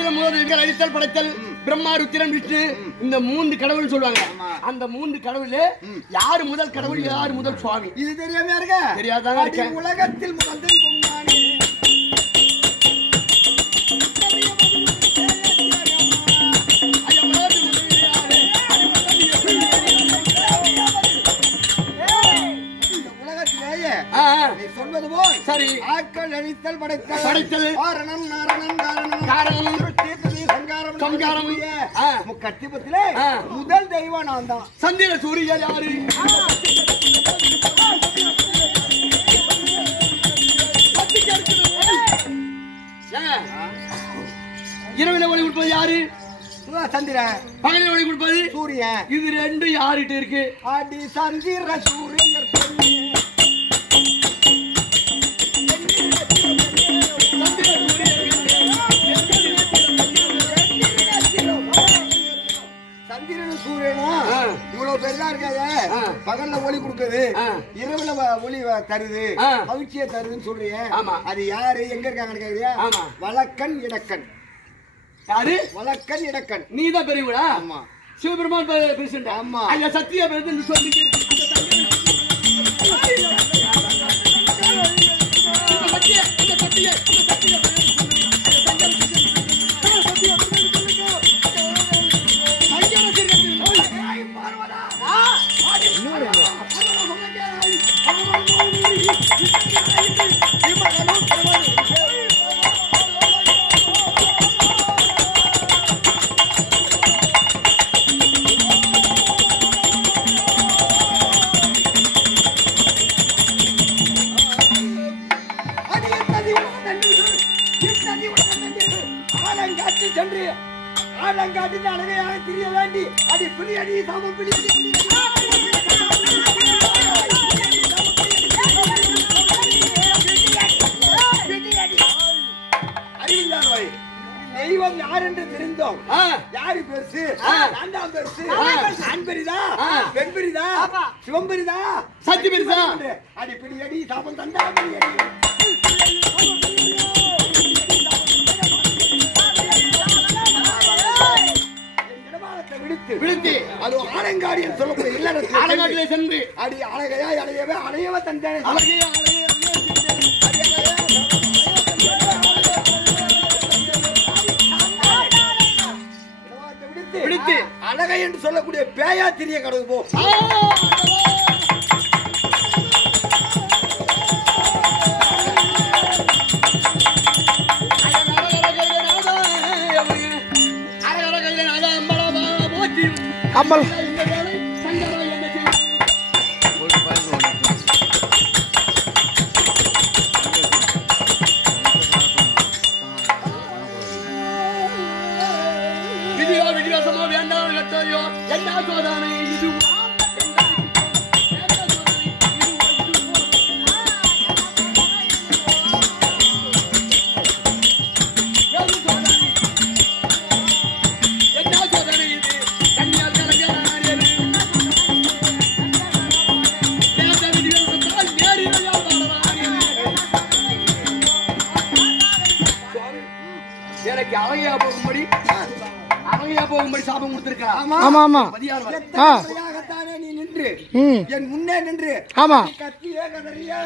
படைத்தல் படைத்தல் பிரம்மா ருத்திரன் விஷ்ணு இந்த மூன்று கடவுள் சொல்லுவாங்க. அந்த மூன்று கடவுள் யாரு முதல் கடவுள் யாரு முதல் சுவாமி? இது தெரியாம இருக்க? தெரியாதாங்க அடி இருக்கேன். உலகத்தில் முதல் தெய்வம் நானே சொல்வது போல் சரி. ஆக்கள் அழித்தல் படைத்தல். படைத்தல். காரணம் நாரணம் காரணம். முக்கத்திபத்திலே ஆ. முதல் தெய்வம் நான் தான். சந்திர சூரியன் யாரு? இரவில ஒளி கொடுப்பது யாரு? சந்திரன் பகலில் ஒளி கொடுப்பது? சூரியன். இது ரெண்டும் யாருகிட்ட இருக்கு? அடி சந்திர சூரியன் பகல்ல ஒளி கொடுக்குது. இரவுல ஒளி தருது. மகிழ்ச்சியை தருதுன்னு சொல்றீங்க ஆமா. அது யாரு? எங்க இருக்காங்கன்னு கேக்குறியா? ஆமா. வழக்கன் இடக்கன். யாரு? வழக்கன் இடக்கன். நீ தான் பெரியவடா ஆமா. சிவபெருமான் பிரசிடண்ட் ஆமா. ஐயா சத்திய பிரசிடண்ட் சொல்லிட்டு ஆலங்காட்டில் அழகையாக திரிய வேண்டி அடி பிரியடி சமம் பிரியடி அறிவில்லாதவரை தெய்வம் யார் என்று தெரிந்தோம் யாரு பெருசு. நான்தான் பெருசு. ஆ. ஆண் பெரிதா? ஆ. பெண் பெரிதா? சக்தி பெரிதா? அடி சாபம் தந்தா பிடியடி என் விழுந்து. அது ஆலங்காடி என்று சொல்லக்கூடிய இல்லறத்தில் ஆலங்காட்டிலே சென்று. அடி அழகையா அடையவே அடையவே தந்தேன். அழகைய விடுத்து விடுத்து. அழகை என்று சொல்லக்கூடிய பேயா திரிய கடவுள் போ. அம்மல். விதியோ விதிவாசமோ வேண்டாம் கட்டாயோ என்ன சோதனை இது எனக்கு அழகையா போகும்படி அழகையா போகும்படி சாபம் கொடுத்திருக்கா. ஆமா. ஆமா மதியார் வரை. ஆ. எத்தனையாகத்தானே நீ நின்று? ம். என் முன்னே நின்று. ஆமா. கத்தியே கதறியே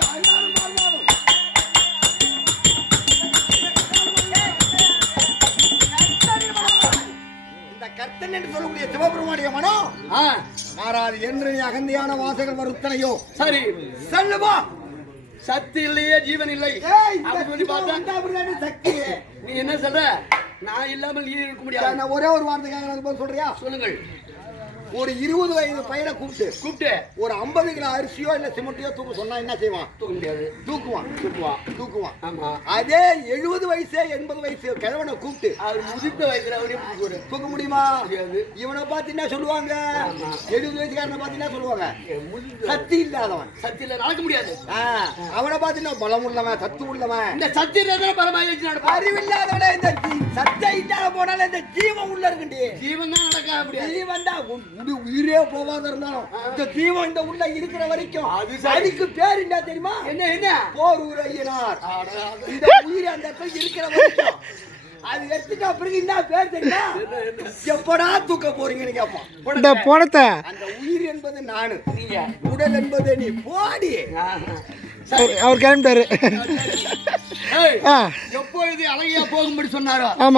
கர்த்தன் என்று சொல்லக்கூடிய சிவபெருமானிய மனம் மாறாது என்று நீ அகந்தியான வாசகர் வருத்தனையோ சரி. செல்லுமா சத்து இல்லையே ஜீவன் இல்லை. சொல்லி பார்த்தா சக்தி? நீ என்ன சொல்ற? நான் இல்லாமல் நீ இருக்க முடியாது. நான் ஒரே ஒரு வார்த்தைக்காக சொல்றியா? சொல்லுங்கள். ஒரு இருபது வயது பையனை கூப்பிட்டு கூப்பிட்டு. ஒரு ஐம்பது கிலோ அரிசியோ இல்ல சிமெண்டையோ தூக்க சொன்னா என்ன செய்வான்? தூக்க முடியாது. தூக்குவான் தூக்குவான் தூக்குவான். ஆமா. அதே எழுபது வயசு எண்பது வயசு கிழவனை கூப்பிட்டு அவர் முதிர்ந்த வயசுல அவரே தூக்க முடியுமா? இவனை பார்த்து என்ன சொல்லுவாங்க. எழுபது வயசுக்காரனை பார்த்து என்ன சொல்லுவாங்க? சக்தி இல்லாதவன். சத்தியில நடக்க முடியாது. அவனை பார்த்து பலம் உள்ளவன் சத்து உள்ளவன்? இந்த பரமாயிச்சு நடப்பா அறிவில்லாதவனே இந்த சத்தை அதனால இந்த ஜீவன் உள்ள இருக்குண்டி. ஜீவன் தான் நடக்க அப்படி? ஜீவன் தான் முடி உயிரே போவாத இருந்தாலும் இந்த ஜீவன் இந்த உள்ள இருக்கிற வரைக்கும் அது அதுக்கு பேர் என்ன தெரியுமா? என்ன என்ன? போர் உரையினார். இந்த உயிர் அந்த இடத்துல இருக்கிற வரைக்கும். அது எடுத்துட்டு பிறகு என்ன பேர் தெரியுமா? எப்படா தூக்க போறீங்கன்னு கேட்பான். இந்த பணத்தை அந்த உயிர் என்பது நானு. நீங்க உடல் என்பது நீ. போடி. அவர் கிளம்பிட்டாரு. எப்பொழுது அழகியா போகும்படி சொன்னாரோ? ஆமா.